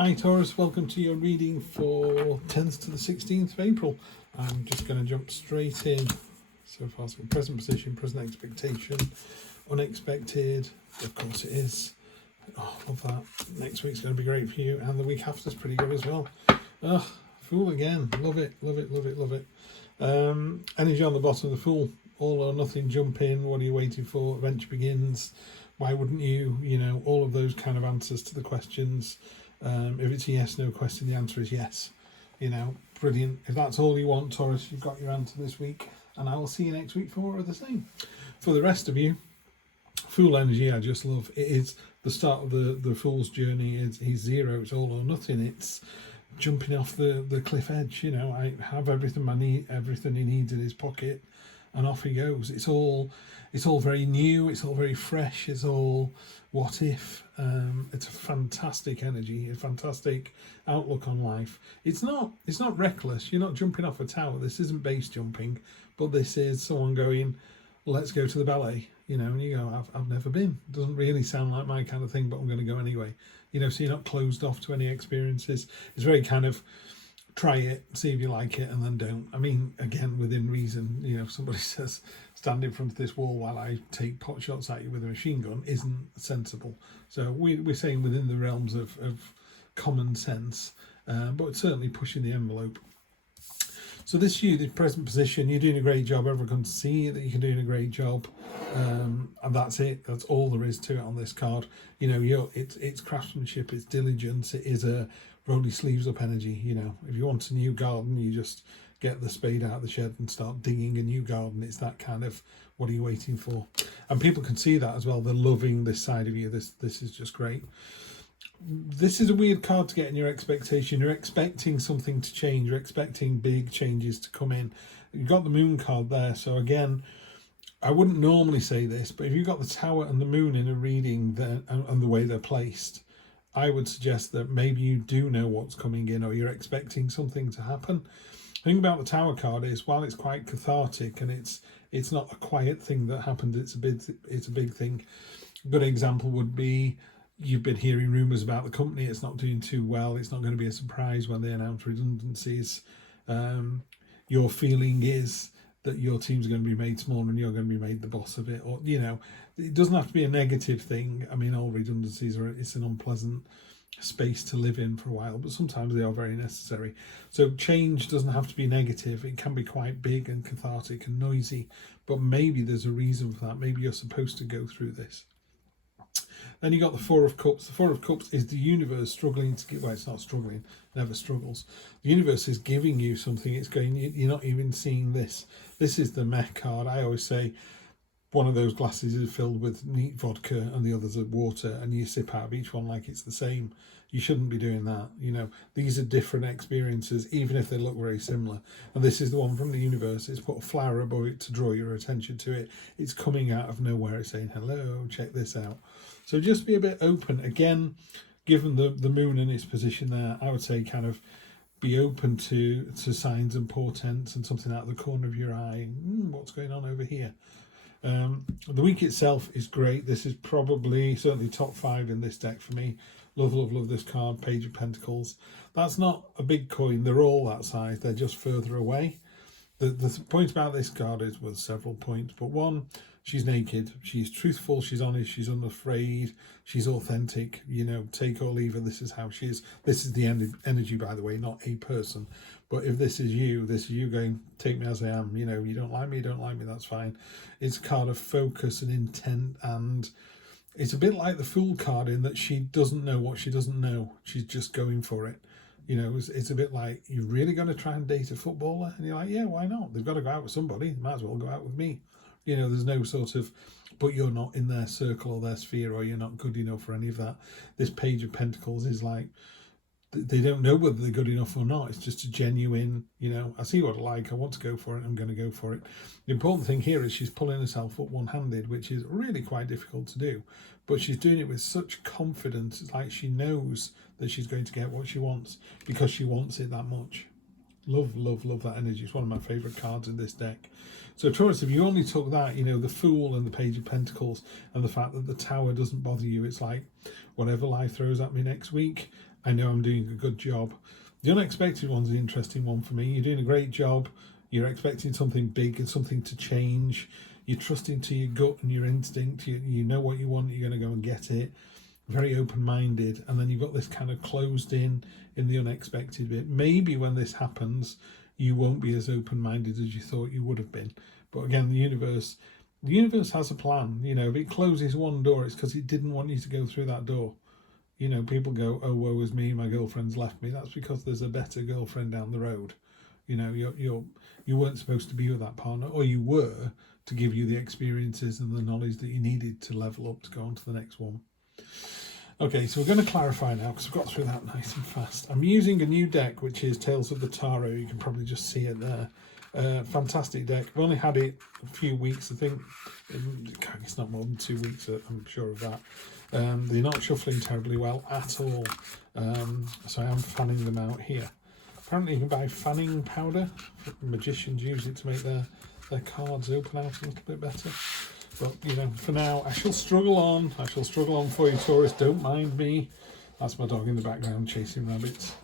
Hi Taurus, welcome to your reading for 10th to the 16th of April. I'm just going to jump straight in. So far, so present position, present expectation, unexpected, of course it is. Oh, love that. Next week's going to be great for you, and the week after is pretty good as well. Fool again, love it, love it, love it, love it. Energy on the bottom of the Fool, all or nothing, jump in, what are you waiting for, adventure begins, why wouldn't you, all of those kind of answers to the questions. If it's a yes no question, the answer is yes. Brilliant. If that's all you want, Taurus, you've got your answer this week, and I will see you next week for more of the same. For the rest of you, Fool energy, I just love. It is the start of the Fool's journey. He's zero, it's all or nothing. It's jumping off the cliff edge. I have everything he needs in his pocket, and off he goes. It's all very new, it's all very fresh, it's all what if. It's a fantastic energy, a fantastic outlook on life. It's not reckless. You're not jumping off a tower. This isn't base jumping, but this is someone going, let's go to the ballet, and you go, I've never been. It doesn't really sound like my kind of thing, but I'm going to go anyway. So you're not closed off to any experiences. It's very kind of try it, see if you like it, and then don't. I mean, again, within reason. If somebody says stand in front of this wall while I take pot shots at you with a machine gun isn't sensible. So we're saying within the realms of common sense, but certainly pushing the envelope. So the present position, you're doing a great job. Everyone can see that you're doing a great job, and that's it. That's all there is to it on this card. It's craftsmanship, it's diligence, it is a roll your sleeves up energy. If you want a new garden, you just get the spade out of the shed and start digging a new garden. It's that kind of, what are you waiting for? And people can see that as well. They're loving this side of you. This is just great. This is a weird card to get in your expectation. You're expecting something to change. You're expecting big changes to come in. You've got the moon card there. So again, I wouldn't normally say this, but if you've got the tower and the moon in a reading and the way they're placed, I would suggest that maybe you do know what's coming in, or you're expecting something to happen. The thing about the Tower card is, while it's quite cathartic and it's not a quiet thing that happened, it's a big thing. A good example would be, you've been hearing rumours about the company, it's not doing too well, it's not going to be a surprise when they announce redundancies. Your feeling is that your team's going to be made smaller and you're going to be made the boss of it, or it doesn't have to be a negative thing. I mean, all redundancies it's an unpleasant space to live in for a while, but sometimes they are very necessary. So change doesn't have to be negative. It can be quite big and cathartic and noisy, but maybe there's a reason for that. Maybe you're supposed to go through this. Then you got the Four of Cups. The Four of Cups is the universe struggling to give. Well, it's not struggling, never struggles. The universe is giving you something. It's going, you're not even seeing this. This is the meh card. I always say one of those glasses is filled with neat vodka and the others are water, and you sip out of each one like it's the same. You shouldn't be doing that. These are different experiences, even if they look very similar. And this is the one from the universe. It's put a flower above it to draw your attention to it. It's coming out of nowhere. It's saying, hello, check this out. So just be a bit open. Again, given the moon in its position there, I would say kind of be open to signs and portents and something out of the corner of your eye. What's going on over here? The week itself is great. This is probably certainly top 5 in this deck for me. Love, love, love this card, Page of Pentacles. That's not a big coin. They're all that size. They're just further away. The point about this card is, well, several points, but one, she's naked, she's truthful, she's honest, she's unafraid, she's authentic, take or leave her. This is how she is. This is the energy, by the way, not a person. But if this is you going, take me as I am. You don't like me, that's fine. It's a card of focus and intent, and it's a bit like the Fool card in that she doesn't know what she doesn't know. She's just going for it. It's a bit like, you're really going to try and date a footballer? And you're like, yeah, why not? They've got to go out with somebody. They might as well go out with me. There's no sort of, but you're not in their circle or their sphere, or you're not good enough for any of that. This Page of Pentacles is like, they don't know whether they're good enough or not. It's just a genuine, I see what I like, I want to go for it, I'm going to go for it. The important thing here is she's pulling herself up one-handed, which is really quite difficult to do. But she's doing it with such confidence. It's like she knows that she's going to get what she wants because she wants it that much. Love, love, love that energy. It's one of my favourite cards in this deck. So Taurus, if you only took that, the Fool and the Page of Pentacles and the fact that the Tower doesn't bother you, it's like, whatever life throws at me next week, I know I'm doing a good job. The unexpected one's an interesting one for me. You're doing a great job. You're expecting something big and something to change. You're trusting to your gut and your instinct. You know what you want. You're going to go and get it. Very open-minded. And then you've got this kind of closed in the unexpected bit. Maybe when this happens, you won't be as open-minded as you thought you would have been. But again, the universe has a plan. You know, if it closes one door, it's because it didn't want you to go through that door. You know, people go, oh, woe is me, my girlfriend's left me. That's because there's a better girlfriend down the road. You know, you weren't supposed to be with that partner, or you were, to give you the experiences and the knowledge that you needed to level up to go on to the next one. Okay, so we're going to clarify now, because I've got through that nice and fast. I'm using a new deck, which is Tales of the Tarot. You can probably just see it there. Fantastic deck. I've only had it a few weeks, I think. It's not more than 2 weeks, I'm sure of that. They're not shuffling terribly well at all. So I am fanning them out here. Apparently you can buy fanning powder. Magicians use it to make their cards open out a little bit better. But, you know, for now, I shall struggle on. I shall struggle on for you, Taurus. Don't mind me. That's my dog in the background chasing rabbits.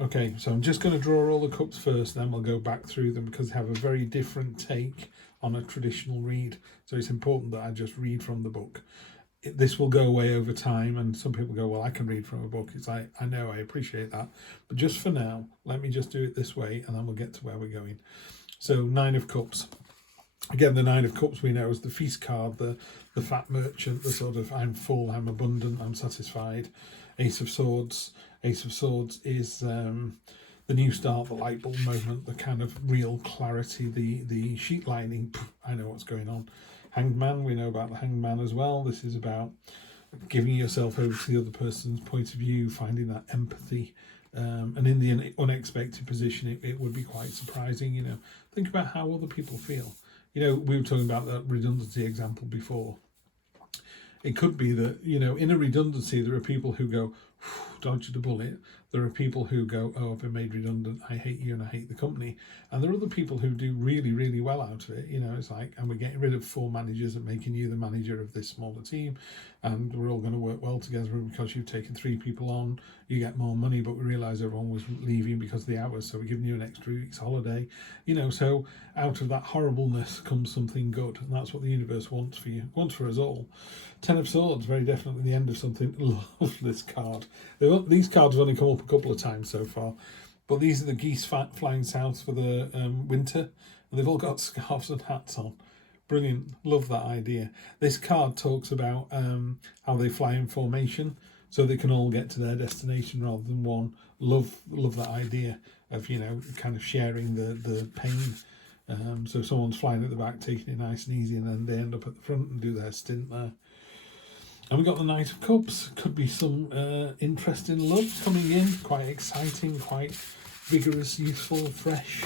Okay, so I'm just going to draw all the cups first, then we'll go back through them, because they have a very different take on a traditional read. So it's important that I just read from the book. This will go away over time, and some people go, well, I can read from a book. It's like, I know, I appreciate that. But just for now, let me just do it this way, and then we'll get to where we're going. So, 9 of Cups. Again, the 9 of Cups we know is the feast card, the fat merchant, the sort of I'm full, I'm abundant, I'm satisfied. Ace of Swords. Ace of Swords is the new start, the light bulb moment, the kind of real clarity, the sheet lining. I know what's going on. Hanged Man, we know about the Hanged Man as well. This is about giving yourself over to the other person's point of view, finding that empathy. And in the unexpected position, it would be quite surprising. You know, think about how other people feel. You know, we were talking about that redundancy example before. It could be that, you know, in a redundancy, there are people who go, dodged a bullet. There are people who go, oh, I've been made redundant, I hate you and I hate the company. And there are other people who do really, really well out of it. You know, it's like, and we're getting rid of 4 managers and making you the manager of this smaller team. And we're all going to work well together because you've taken 3 people on. You get more money, but we realise everyone was leaving because of the hours. So we're giving you an extra week's holiday. You know, so out of that horribleness comes something good. And that's what the universe wants for you, wants for us all. 10 of Swords, very definitely the end of something. Love this card. These cards have only come up a couple of times so far, but these are the geese flying south for the winter, and they've all got scarves and hats on. Brilliant. Love that idea. This card talks about how they fly in formation so they can all get to their destination rather than one. Love that idea of, you know, kind of sharing the pain. So someone's flying at the back, taking it nice and easy, and then they end up at the front and do their stint there. And we've got the Knight of Cups. Could be some interesting love coming in. Quite exciting, quite vigorous, youthful, fresh.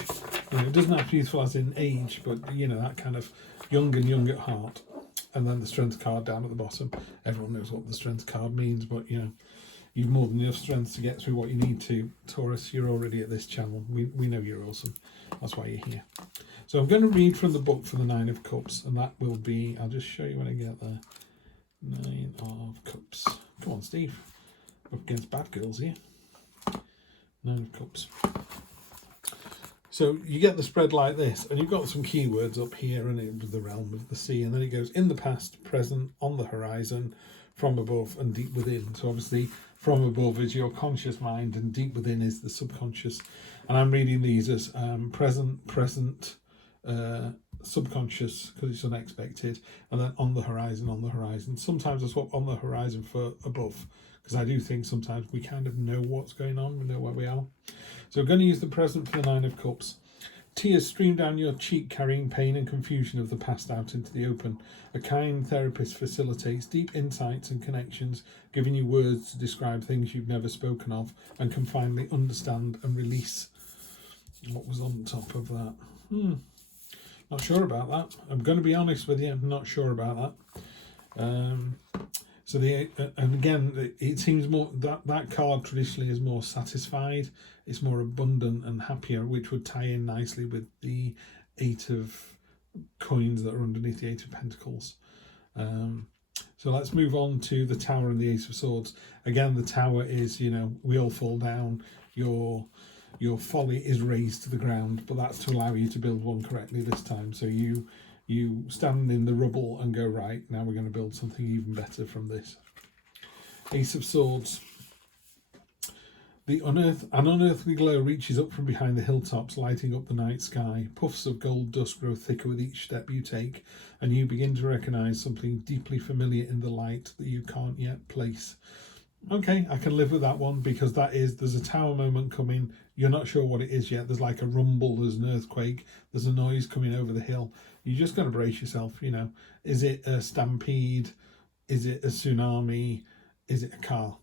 You know, it doesn't have to be youthful as in age, but, you know, that kind of young and young at heart. And then the Strength card down at the bottom. Everyone knows what the Strength card means, but, you know, you've more than enough strength to get through what you need to. Taurus, you're already at this channel. We know you're awesome. That's why you're here. So I'm going to read from the book for the 9 of Cups, and that will be, I'll just show you when I get there. 9 of Cups. Come on, Steve. Up against bad girls here. 9 of Cups. So you get the spread like this, and you've got some keywords up here, and it was the realm of the sea, and then it goes in the past, present, on the horizon, from above, and deep within. So obviously, from above is your conscious mind, and deep within is the subconscious. And I'm reading these as present, subconscious, because it's unexpected, and then on the horizon. Sometimes I swap on the horizon for above, because I do think sometimes we kind of know what's going on, we know where we are. So we're going to use the present for the 9 of Cups. Tears stream down your cheek, carrying pain and confusion of the past out into the open. A kind therapist facilitates deep insights and connections, giving you words to describe things you've never spoken of and can finally understand and release. What was on top of that? Not sure about that. I'm going to be honest with you. I'm not sure about that. So and again, it seems more that card traditionally is more satisfied. It's more abundant and happier, which would tie in nicely with the 8 of coins that are underneath the 8 of Pentacles. So let's move on to the Tower and the Ace of Swords. Again, the Tower is, we all fall down. Your folly is raised to the ground, but that's to allow you to build one correctly this time. So you stand in the rubble and go, right, now we're going to build something even better from this. Ace of Swords. An unearthly glow reaches up from behind the hilltops, lighting up the night sky. Puffs of gold dust grow thicker with each step you take, and you begin to recognise something deeply familiar in the light that you can't yet place. Okay, I can live with that one, because there's a tower moment coming. You're not sure what it is yet. There's like a rumble, there's an earthquake, there's a noise coming over the hill. You just got to brace yourself, Is it a stampede? Is it a tsunami? Is it a car?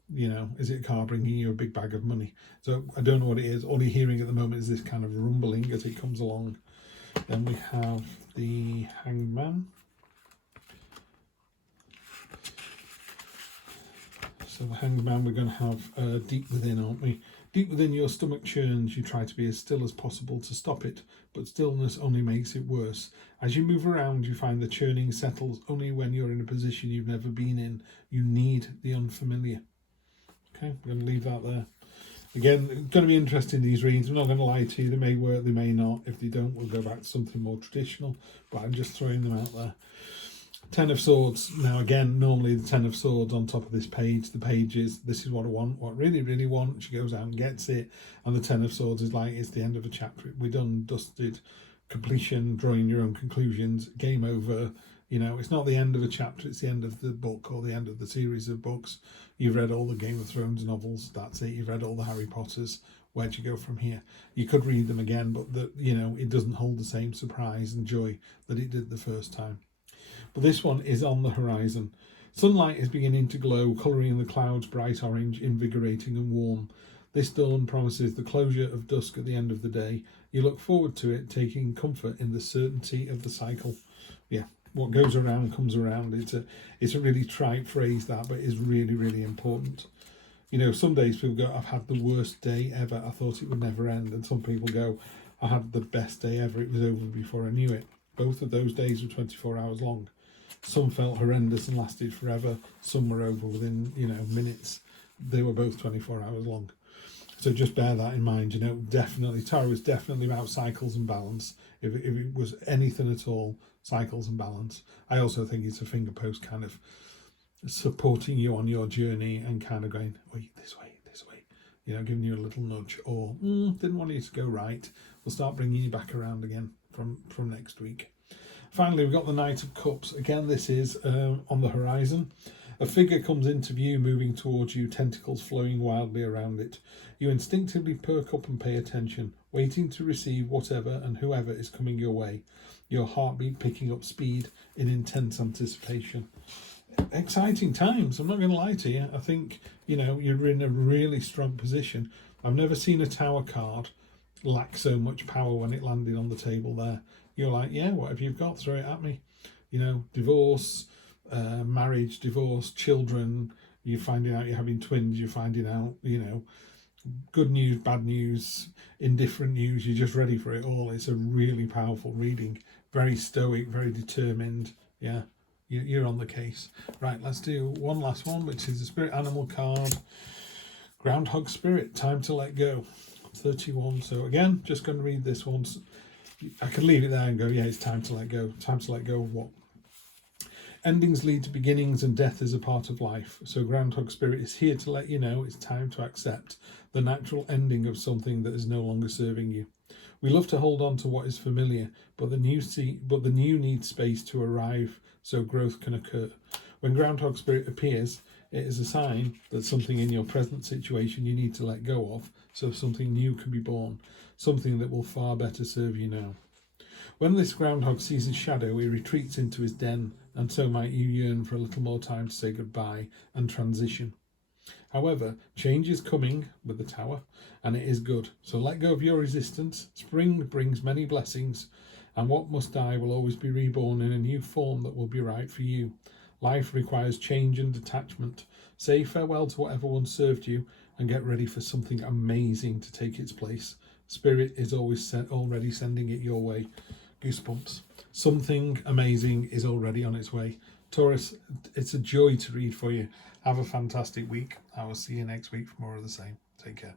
Is it a car bringing you a big bag of money? So I don't know what it is. All you're hearing at the moment is this kind of rumbling as it comes along. Then we have the Hangman. So the Hangman, we're going to have deep within, aren't we? Deep within your stomach churns, you try to be as still as possible to stop it, but stillness only makes it worse. As you move around, you find the churning settles only when you're in a position you've never been in. You need the unfamiliar. Okay, I'm going to leave that there. Again, it's going to be interesting, these reads. I'm not going to lie to you. They may work, they may not. If they don't, we'll go back to something more traditional, but I'm just throwing them out there. Ten of Swords. Now again, normally the Ten of Swords on top of this page, the page is, this is what I want, what I really, really want. She goes out and gets it. And the Ten of Swords is like, it's the end of a chapter. We're done, dusted, completion, drawing your own conclusions, game over. It's not the end of a chapter, it's the end of the book or the end of the series of books. You've read all the Game of Thrones novels, that's it. You've read all the Harry Potters. Where'd you go from here? You could read them again, but it doesn't hold the same surprise and joy that it did the first time. But this one is on the horizon. Sunlight is beginning to glow, colouring the clouds bright orange, invigorating and warm. This dawn promises the closure of dusk at the end of the day. You look forward to it, taking comfort in the certainty of the cycle. Yeah, what goes around comes around. It's a really trite phrase, that, but it's really, really important. Some days people go, I've had the worst day ever. I thought it would never end. And some people go, I had the best day ever. It was over before I knew it. Both of those days were 24 hours long. Some felt horrendous and lasted forever. Some were over within, minutes. They were both 24 hours long. So just bear that in mind. Definitely, Taurus is definitely about cycles and balance. If it was anything at all, cycles and balance. I also think it's a finger post kind of supporting you on your journey and kind of going, wait, this way, giving you a little nudge, or didn't want you to go right. We'll start bringing you back around again from next week. Finally, we've got the Knight of Cups. Again, this is on the horizon. A figure comes into view, moving towards you, tentacles flowing wildly around it. You instinctively perk up and pay attention, waiting to receive whatever and whoever is coming your way. Your heartbeat picking up speed in intense anticipation. Exciting times, I'm not going to lie to you. I think, you're in a really strong position. I've never seen a Tower card lack so much power when it landed on the table there. You're like, yeah, whatever you've got, throw it at me. Divorce, marriage, divorce, children, you're finding out you're having twins, you're finding out, good news, bad news, indifferent news, you're just ready for it all. It's a really powerful reading. Very stoic, very determined. Yeah, you're on the case. Right, let's do one last one, which is the Spirit Animal card. Groundhog Spirit, time to let go. 31. So again, just going to read this one. I could leave it there and go, yeah, it's time to let go. Time to let go of what? Endings lead to beginnings, and death is a part of life. So Groundhog Spirit is here to let you know it's time to accept the natural ending of something that is no longer serving you. We love to hold on to what is familiar, but the new needs space to arrive so growth can occur. When Groundhog Spirit appears, it is a sign that something in your present situation you need to let go of, so something new can be born, something that will far better serve you now. When this groundhog sees his shadow, he retreats into his den, and so might you yearn for a little more time to say goodbye and transition. However, change is coming with the Tower, and it is good. So let go of your resistance. Spring brings many blessings, and what must die will always be reborn in a new form that will be right for you. Life requires change and detachment. Say farewell to whatever once served you, and get ready for something amazing to take its place. Spirit is always already sending it your way. Goosebumps. Something amazing is already on its way. Taurus, it's a joy to read for you. Have a fantastic week. I will see you next week for more of the same. Take care.